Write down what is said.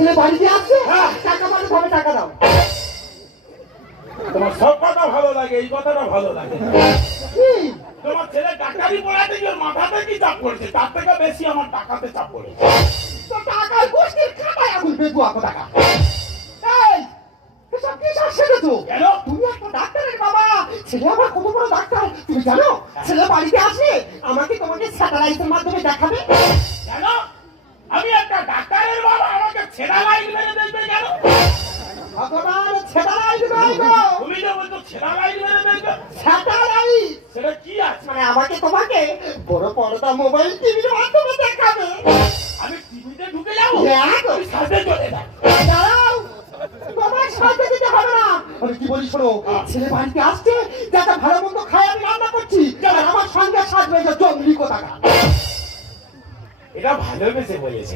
ছেলে বাড়িতে আসছে, হ্যাঁ। টাকা পাঠাতে হবে, টাকা দাও। তোমার সব কথা ভালো লাগে, এই কথাটা ভালো লাগে। কি? তোমার ছেলে ডাক্তারি পড়াতে গিয়ে মাথাতে কি চাপ পড়েছে, তার থেকে বেশি আমার টাকাতে চাপ পড়েছে। তো টাকার গোষ্ঠীর খাতায় আগুন বেঁধু এত টাকা। এই, এসব কি সব শেখেছো? কেন? তুমি একটা ডাক্তারের বাবা, ছেলে আমার কত বড় ডাক্তার তুমি জানো? ছেলে বাড়িতে আসলে আমাকে তোমাকে স্যাটেলাইটের মাধ্যমে দেখাবে। কেন? আমি একটা ডাক্তারের বাবা, আমাকে ছেঁড়া লাইট মেরে দেখবে কেন? ভগবান, স্যাটেলাইট নয় গো, তুমি যে বলছো ছেঁড়া লাইট মেরে দেখবে, স্যাটেলাইট সেটা কি আছে? মানে আমাকে তোমাকে বড় পর্দা মোবাইল টিভির মাধ্যমে দেখাবে। আমি টিভিতে ঢুকে যাবো? হ্যাঁ গো। আমি সাথে চলে যাই। দাঁড়াও, তোমার সাথে দিতে হবে না। আমি কি বলি শোনো, ছেলে বাড়িতে আসছে, যাতে ভালো মন্দ খাই আমি রান্না করছি, আর আমার সঙ্গে সাজবে যে জঙ্গলি কোথাকার। এটা ভালোবেসে বলেছে।